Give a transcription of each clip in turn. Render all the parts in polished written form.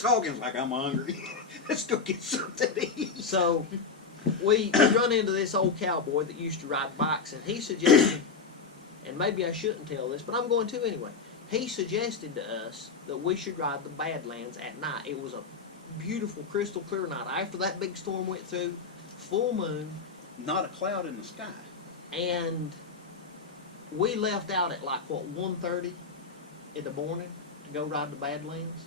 Talking's like I'm hungry. Let's go get something to eat. So we run into this old cowboy that used to ride bikes, and he suggested, and maybe I shouldn't tell this, but I'm going to anyway. He suggested to us that we should ride the Badlands at night. It was a beautiful, crystal clear night. After that big storm went through, full moon. Not a cloud in the sky. And we left out at like, what, 1:30 in the morning to go ride the Badlands?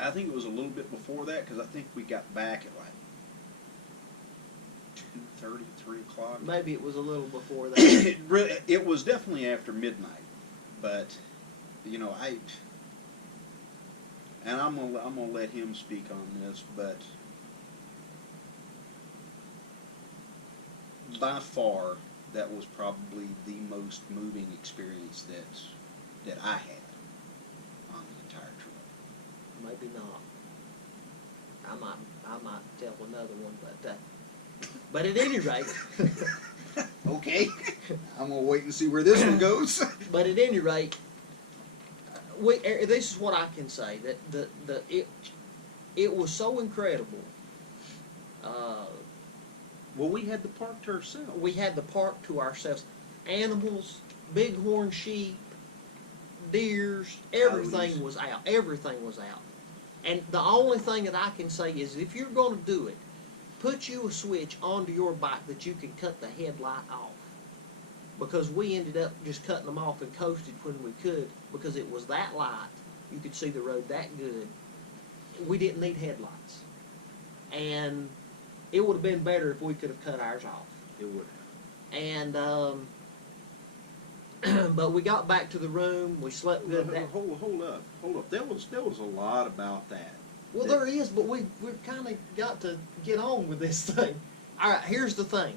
I think it was a little bit before that because I think we got back at like 2:30, 3 o'clock. Maybe it was a little before that. It was definitely after midnight, but you know I'm gonna let him speak on this, but by far that was probably the most moving experience that I had on the entire trip. Maybe not. I might tell another one, but at any rate. Okay, I'm gonna wait and see where this one goes. But at any rate, this is what I can say, that it was so incredible. Well, we had the park to ourselves. We had the park to ourselves. Animals, bighorn sheep, deers, everything was out. Everything was out. And the only thing that I can say is if you're going to do it, put you a switch onto your bike that you can cut the headlight off. Because we ended up just cutting them off and coasted when we could because it was that light. You could see the road that good. We didn't need headlights. And it would have been better if we could have cut ours off. It would have. And but we got back to the room. We slept good. Hold up. There was a lot about that. Well, there is, but we've kind of got to get on with this thing. All right, here's the thing.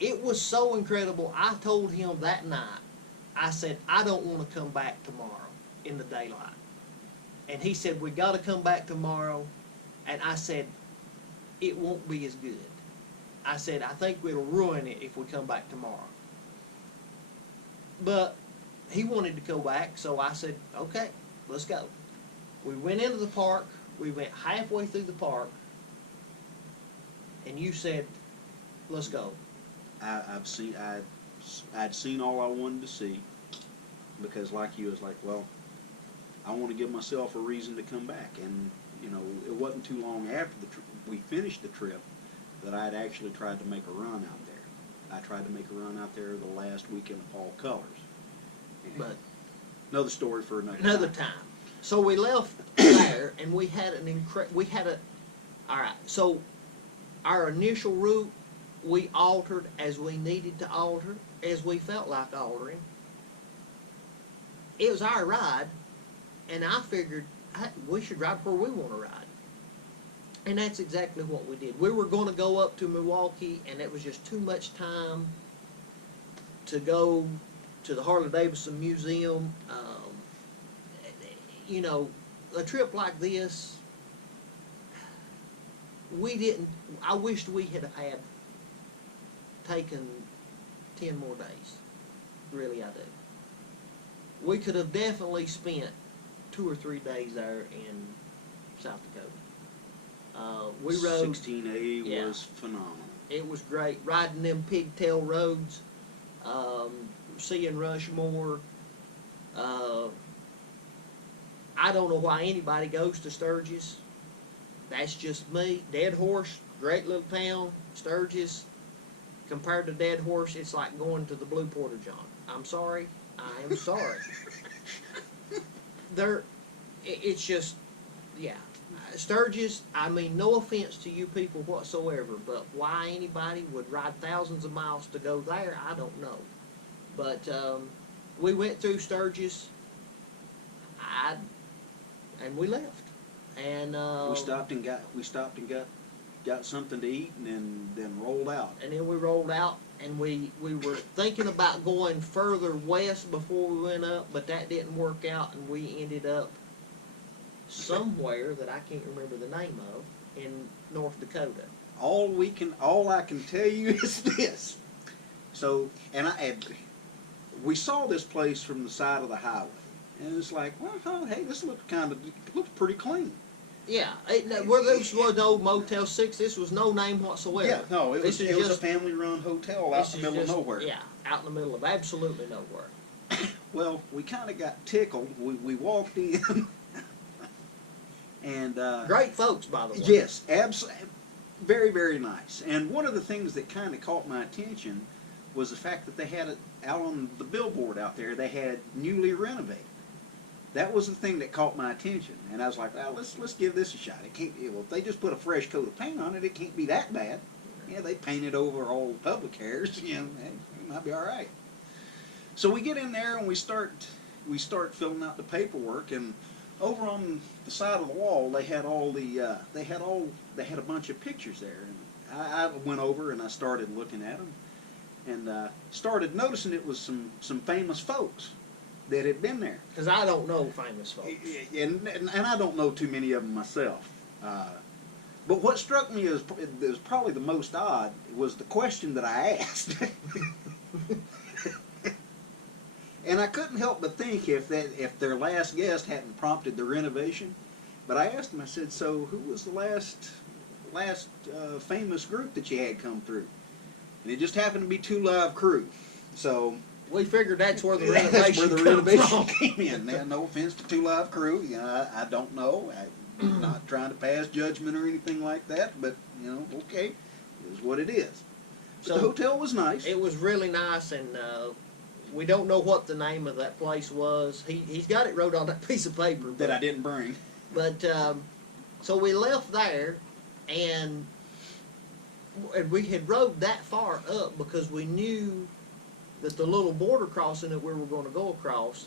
It was so incredible. I told him that night, I said, I don't want to come back tomorrow in the daylight. And he said, we got to come back tomorrow. And I said, it won't be as good. I said, I think it'll ruin it if we come back tomorrow. But he wanted to go back, so I said, okay, let's go. We went into the park. We went halfway through the park. And you said, let's go. I'd seen all I wanted to see because like you, was like, well, I want to give myself a reason to come back. And, you know, it wasn't too long after we finished the trip that I had actually tried to make a run out there. I tried to make a run out there the last weekend of Fall Colors. But another story for another time. So we left there, and we had all right, so our initial route, we altered as we needed to alter, as we felt like altering. It was our ride, and I figured we should ride where we want to ride. And that's exactly what we did. We were going to go up to Milwaukee, and it was just too much time to go to the Harley-Davidson Museum. You know, a trip like this, I wished we had taken 10 more days. Really, I do. We could have definitely spent 2 or 3 days there in South Dakota. We rode 16A was phenomenal. It was great. Riding them pigtail roads, seeing Rushmore. I don't know why anybody goes to Sturgis. That's just me. Dead Horse, great little town. Sturgis, compared to Dead Horse, it's like going to the Blue Porter John. I'm sorry. I am sorry. It's just, yeah. Sturgis, I mean, no offense to you people whatsoever, but why anybody would ride thousands of miles to go there, I don't know. But we went through Sturgis, and we left. And we stopped and got something to eat, and then rolled out. And then we rolled out, and we were thinking about going further west before we went up, but that didn't work out, and we ended up somewhere that I can't remember the name of in North Dakota. All I can tell you is this. So, and we saw this place from the side of the highway, and it's like, well, hey, this looks pretty clean. Yeah, where this was the old Motel 6, this was no name whatsoever. Yeah, no, it was just a family-run hotel out in the middle of nowhere. Yeah, out in the middle of absolutely nowhere. Well, we kind of got tickled. We walked in, and Great folks, by the way. yes, absolutely, very, very nice. And one of the things that kind of caught my attention was the fact that they had it out on the billboard out there. They had newly renovated. That was the thing that caught my attention, and I was like, well, let's give this a shot. It can't. Well, if they just put a fresh coat of paint on it, it can't be that bad. Yeah, they painted over all public areas. You know, it might be all right. So we get in there and we start filling out the paperwork, and over on the side of the wall they had they had a bunch of pictures there, and I went over and I started looking at them, and started noticing it was some famous folks that had been there. Because I don't know famous folks. And I don't know too many of them myself. But what struck me as probably the most odd was the question that I asked. And I couldn't help but think if their last guest hadn't prompted the renovation. But I asked them, I said, so who was the last famous group that you had come through? And it just happened to be Two Live Crew. So we figured that's where the renovation came in. Now, no offense to Two Live Crew, you know, I don't know. I'm not trying to pass judgment or anything like that, but you know, okay, it is what it is. So the hotel was nice. It was really nice, and we don't know what the name of that place was. He's got it wrote on that piece of paper that I didn't bring. But so we left there, and we had rode that far up because we knew that the little border crossing that we were going to go across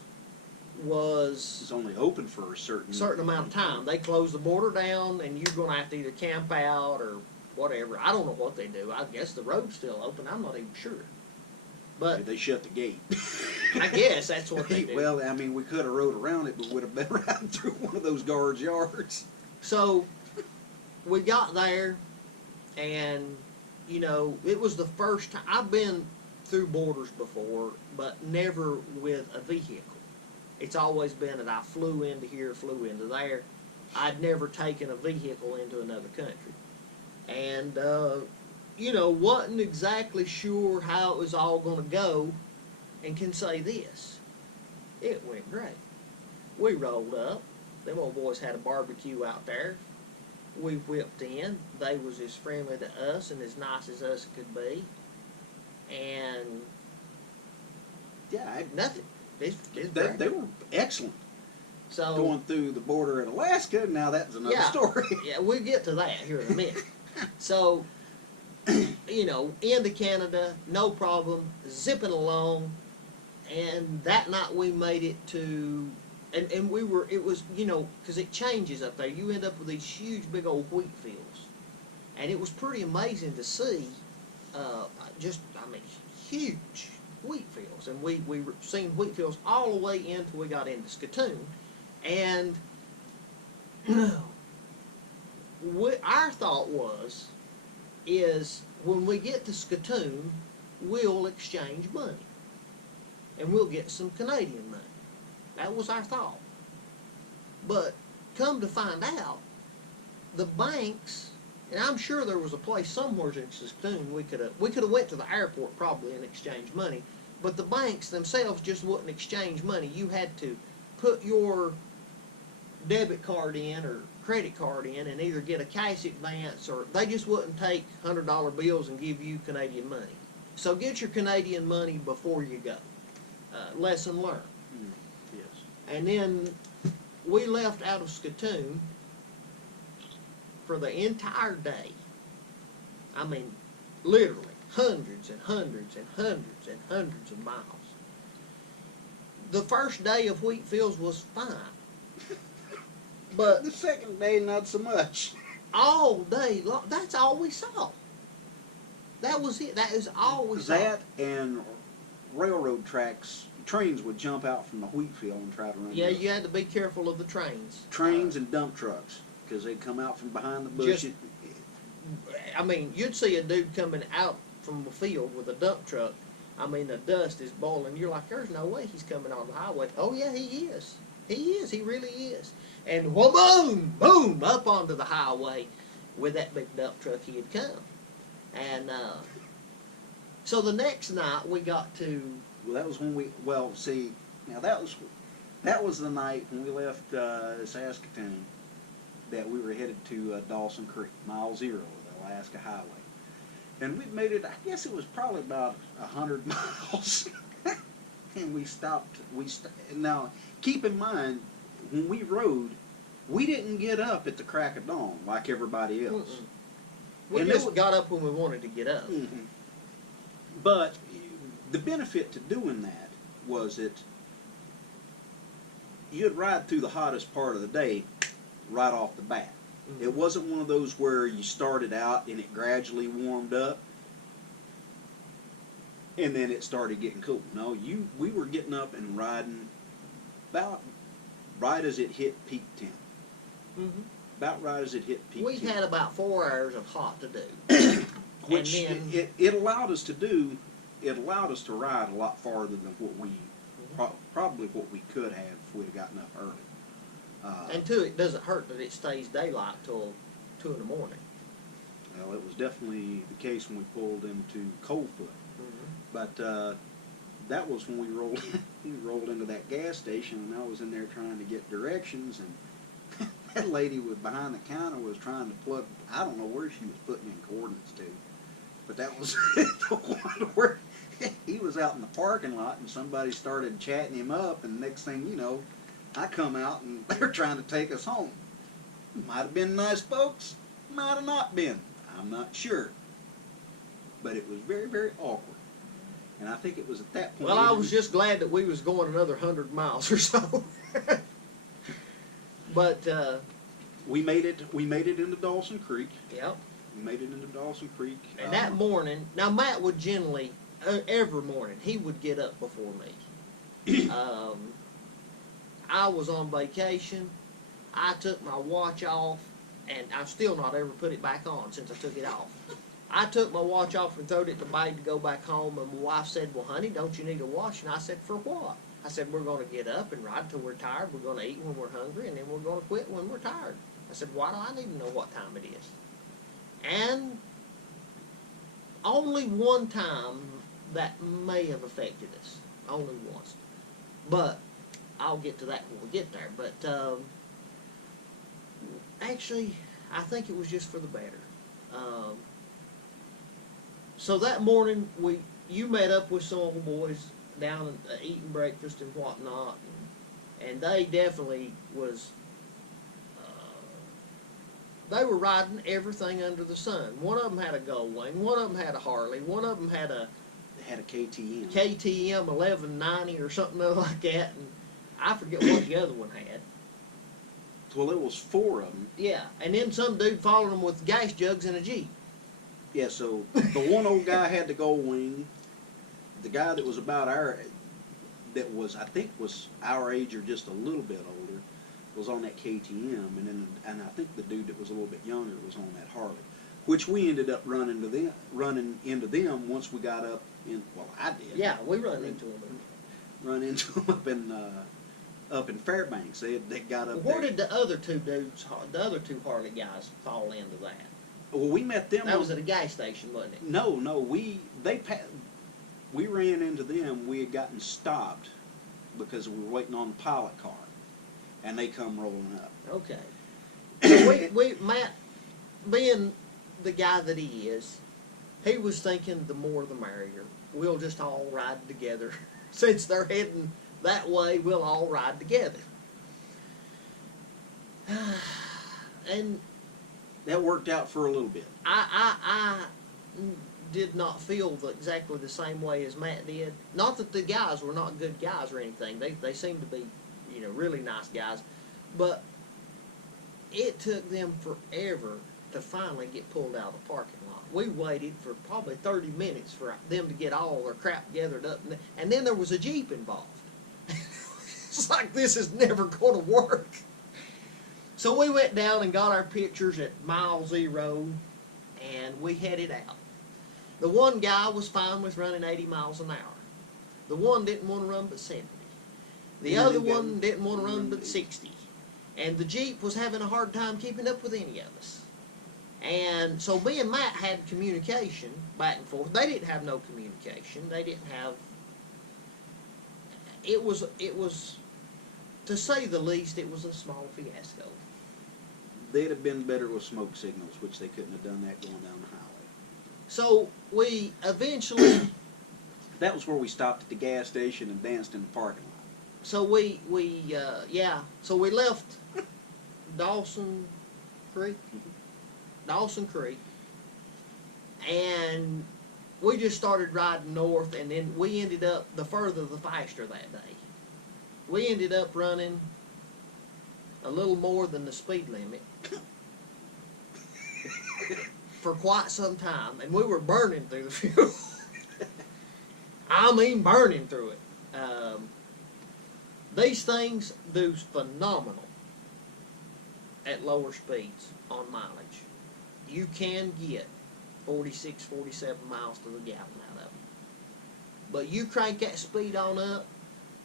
was It's only open for a certain amount of time. They close the border down, and you're going to have to either camp out or whatever. I don't know what they do. I guess the road's still open. I'm not even sure. But they shut the gate. I guess that's what they do. Well, I mean, we could have rode around it, but would have been riding through one of those guards' yards. So we got there, and you know, it was the first time I've been through borders before, but never with a vehicle. It's always been that I flew into here, flew into there. I'd never taken a vehicle into another country. And, you know, wasn't exactly sure how it was all going to go, and can say this. It went great. We rolled up. Them old boys had a barbecue out there. We whipped in. They was as friendly to us and as nice as us could be. And yeah, nothing. They were excellent. So going through the border in Alaska, now that's another story. Yeah, we'll get to that here in a minute. So, you know, into Canada, no problem, zipping along, and that night we made it to, and it was, you know, because it changes up there. You end up with these huge, big old wheat fields, and it was pretty amazing to see, huge wheat fields, and we seen wheat fields all the way until we got into Skatoon, and our thought is when we get to Skatoon, we'll exchange money, and we'll get some Canadian money. That was our thought. But come to find out, the banks, and I'm sure there was a place somewhere in Skatoon we could have went to the airport probably and exchanged money, but the banks themselves just wouldn't exchange money. You had to put your debit card in or credit card in and either get a cash advance, or they just wouldn't take $100 bills and give you Canadian money. So get your Canadian money before you go. Lesson learned. Yes. And then we left out of Skatoon for the entire day. I mean, literally hundreds and hundreds and hundreds and hundreds of miles. The first day of wheat fields was fine. But the second day, not so much. All day long, that's all we saw. That was it. That is all we saw. That and railroad tracks, trains would jump out from the wheat field and try to run. Yeah, you had to be careful of the trains. Trains and dump trucks, because they'd come out from behind the bushes. I mean, you'd see a dude coming out from the field with a dump truck, I mean, the dust is boiling. You're like, there's no way he's coming on the highway. Oh, yeah, he is. He is. He really is. And boom, boom, up onto the highway with that big dump truck he had come. And so the next night we got to... Well, that was when we, well, see, now that was the night when we left Saskatoon that we were headed to Dawson Creek, Mile Zero of the Alaska Highway. And we made it, I guess it was probably about 100 miles. And we stopped, now, keep in mind, when we rode, we didn't get up at the crack of dawn like everybody else. We And just got up when we wanted to get up. Mm-hmm. But the benefit to doing that was that you'd ride through the hottest part of the day right off the bat. Mm-hmm. It wasn't one of those where you started out and it gradually warmed up and then it started getting cool. No, we were getting up and riding about right as it hit peak temp. Mm-hmm. About right as it hit peak We temp. had about 4 hours of hot to do. Which and then, it allowed us to do, it allowed us to ride a lot farther than what we, probably what we could have if we'd have gotten up early. and two, it doesn't hurt that it stays daylight till 2 in the morning. Well, it was definitely the case when we pulled into Coldfoot. Mm-hmm. But that was when we rolled into that gas station, and I was in there trying to get directions, and that lady was behind the counter was trying to plug, I don't know where she was putting in coordinates to, but that was the one where he was out in the parking lot, and somebody started chatting him up, and next thing you know, I come out, and they're trying to take us home. Might have been nice folks, might have not been. I'm not sure. But it was very, very awkward. And I think it was at that point... Well, I was just glad that we was going another 100 miles or so. But, We made it into Dawson Creek. yep. We made it into Dawson Creek. And that morning, now Matt would generally, every morning, he would get up before me. I was on vacation. I took my watch off, and I've still not ever put it back on since I took it off. I took my watch off and throwed it in the bag to go back home, and my wife said, well, honey, don't you need a watch? And I said, for what? I said, we're going to get up and ride till we're tired. We're going to eat when we're hungry, and then we're going to quit when we're tired. I said, why do I need to know what time it is? And only one time that may have affected us. Only once. But I'll get to that when we get there. But actually, I think it was just for the better. So that morning, you met up with some of the boys down eating breakfast and whatnot, and they definitely was. They were riding everything under the sun. One of them had a Gold Wing, one of them had a Harley, one of them had a KTM. KTM 1190 or something like that, and I forget what the other one had. Well, there was 4 of them. Yeah, and then some dude followed them with gas jugs in a Jeep. Yeah, so the one old guy had the Gold Wing. The guy that was about I think was our age or just a little bit older, was on that KTM, and I think the dude that was a little bit younger was on that Harley, which we ended up running into them once we got up in. Well, I did. Yeah, we run into them. Run into them up in Fairbanks. They got up Where there. did the other two dudes, the other 2 Harley guys, fall into that? Well, we met them. That was at a gas station, wasn't it? No, we ran into them. We had gotten stopped because we were waiting on the pilot car, and they come rolling up. Okay. So Matt, being the guy that he is, he was thinking the more the merrier. We'll just all ride together. Since they're heading that way, we'll all ride together. And that worked out for a little bit. I did not feel exactly the same way as Matt did. Not that the guys were not good guys or anything. They seemed to be, really nice guys. But it took them forever to finally get pulled out of the parking lot. We waited for probably 30 minutes for them to get all their crap gathered up. And then there was a Jeep involved. It's like, this is never going to work. So we went down and got our pictures at Mile Zero, and we headed out. The one guy was fine with running 80 miles an hour. The one didn't want to run but 70. The other one didn't want to run but 60. And the Jeep was having a hard time keeping up with any of us. And so me and Matt had communication back and forth. They didn't have no communication. They didn't have... It was, to say the least, it was a small fiasco. They'd have been better with smoke signals, which they couldn't have done that going down the highway. So we eventually... That was where we stopped at the gas station and danced in the parking lot. So we left Dawson Creek, and we just started riding north, and then we ended up, the further the faster that day. We ended up running a little more than the speed limit for quite some time, and we were burning through the fuel. I mean burning through it. These things do phenomenal at lower speeds on mileage. You can get 46, 47 miles to the gallon out of them. But you crank that speed on up.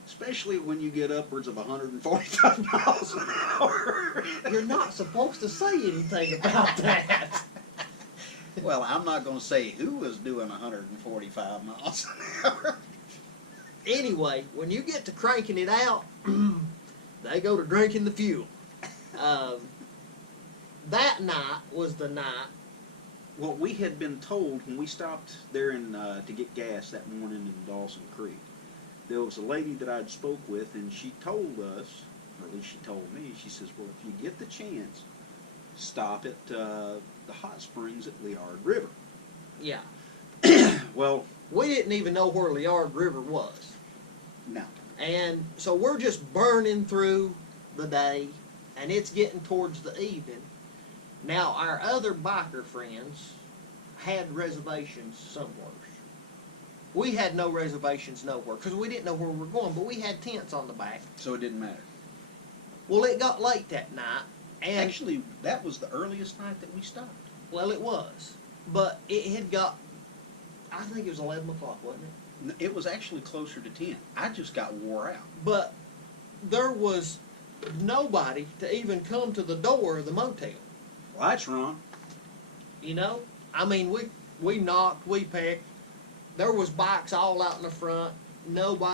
Especially when you get upwards of 145 miles an hour. You're not supposed to say anything about that. Well, I'm not going to say who was doing 145 miles an hour. Anyway, when you get to cranking it out, they go to drinking the fuel. That night was the night. Well, we had been told when we stopped there to get gas that morning in Dawson Creek, there was a lady that I'd spoke with, and she told us, or at least she told me, she says, well, if you get the chance, stop at the hot springs at Liard River. Yeah. Well, we didn't even know where Liard River was. No. And so we're just burning through the day, and it's getting towards the evening. Now, our other biker friends had reservations somewhere. We had no reservations nowhere, because we didn't know where we were going, but we had tents on the back. So it didn't matter. Well, it got late that night. And actually, that was the earliest night that we stopped. Well, it was. But it had got, I think it was 11 o'clock, wasn't it? It was actually closer to 10. I just got wore out. But there was nobody to even come to the door of the motel. Lights were on. You know? I mean, we knocked, we pecked. There was bikes all out in the front. Nobody